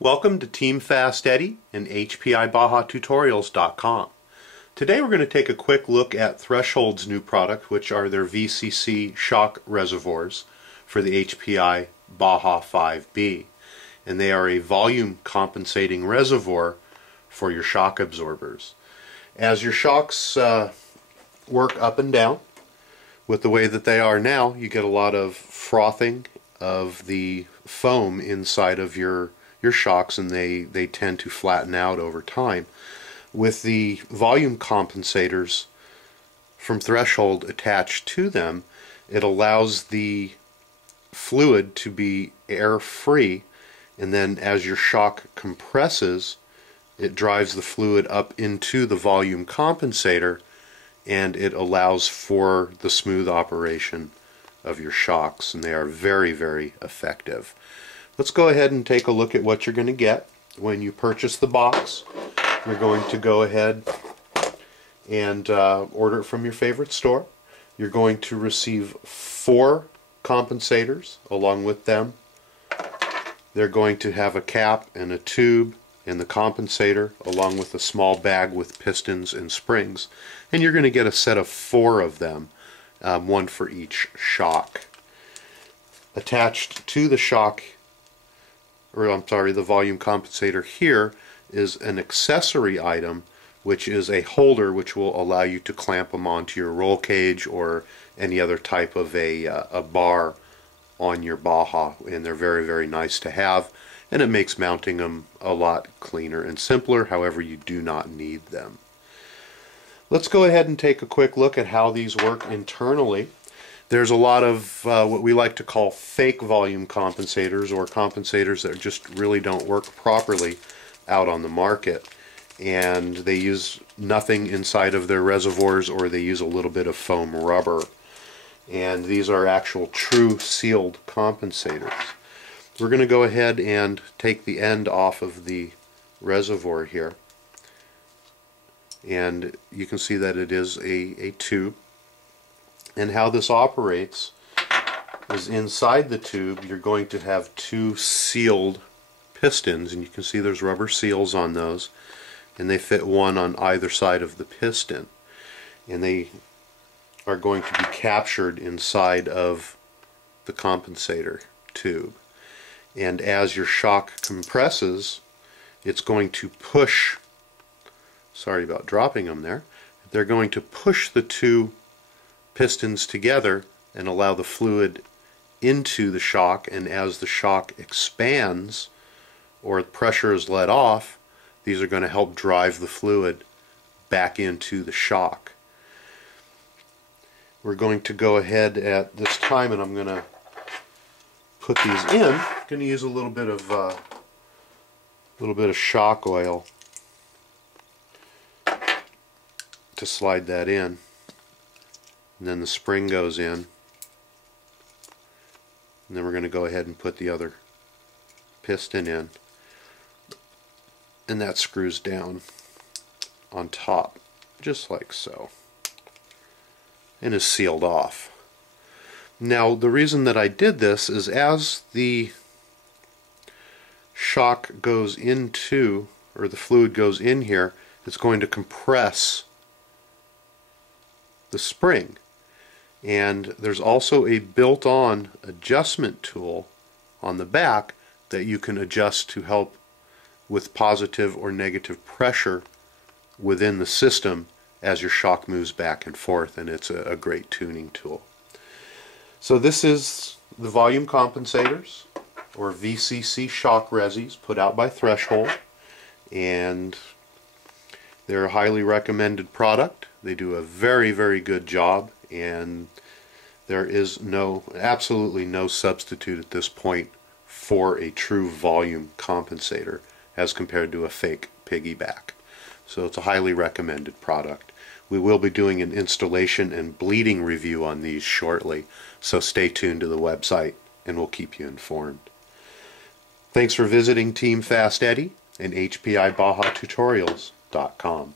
Welcome to Team FastEddy and HPIBajaTutorials.com. Today we're going to take a quick look at Threshold's new product, which are their VCC shock reservoirs for the HPI Baja 5B. And they are a volume compensating reservoir for your shock absorbers. As your shocks work up and down, with the way that they are now, you get a lot of frothing of the foam inside of your shocks, and they tend to flatten out over time. With the volume compensators from Threshold attached to them, it allows the fluid to be air free, and then as your shock compresses, it drives the fluid up into the volume compensator, and it allows for the smooth operation of your shocks, and they are very, very effective. Let's go ahead and take a look at what you're going to get when you purchase the box. You're going to go ahead and order it from your favorite store. You're going to receive 4 compensators along with them. They're going to have a cap and a tube and the compensator along with a small bag with pistons and springs. And you're going to get a set of 4 of them, one for each shock. Attached to the shock, the volume compensator here, is an accessory item, which is a holder which will allow you to clamp them onto your roll cage or any other type of a bar on your Baja, and they're very, very nice to have, and it makes mounting them a lot cleaner and simpler. However, you do not need them. Let's go ahead and take a quick look at how these work internally. There's a lot of what we like to call fake volume compensators, or compensators that just really don't work properly out on the market, and they use nothing inside of their reservoirs, or they use a little bit of foam rubber. And these are actual true sealed compensators. We're going to go ahead and take the end off of the reservoir here, and you can see that it is a tube. And how this operates is inside the tube you're going to have 2 sealed pistons, and you can see there's rubber seals on those, and they fit one on either side of the piston, and they are going to be captured inside of the compensator tube. And as your shock compresses, it's going to push, sorry about dropping them there, they're going to push the 2 pistons together and allow the fluid into the shock, and as the shock expands or pressure is let off, these are going to help drive the fluid back into the shock. We're going to go ahead at this time, and I'm going to put these in. I'm going to use a little bit of shock oil to slide that in. And then the spring goes in, and then we're going to go ahead and put the other piston in, and that screws down on top just like so, and is sealed off. Now the reason that I did this is as the shock goes into, or the fluid goes in here, it's going to compress the spring. And there's also a built-on adjustment tool on the back that you can adjust to help with positive or negative pressure within the system as your shock moves back and forth, and it's a great tuning tool. So this is the volume compensators, or VCC shock Rezzis, put out by Threshold, and they're a highly recommended product. They do a very, very good job, and there is absolutely no substitute at this point for a true volume compensator as compared to a fake piggyback. So it's a highly recommended product. We will be doing an installation and bleeding review on these shortly, so stay tuned to the website and we'll keep you informed. Thanks for visiting Team FastEddy and HPIBajaTutorials.com.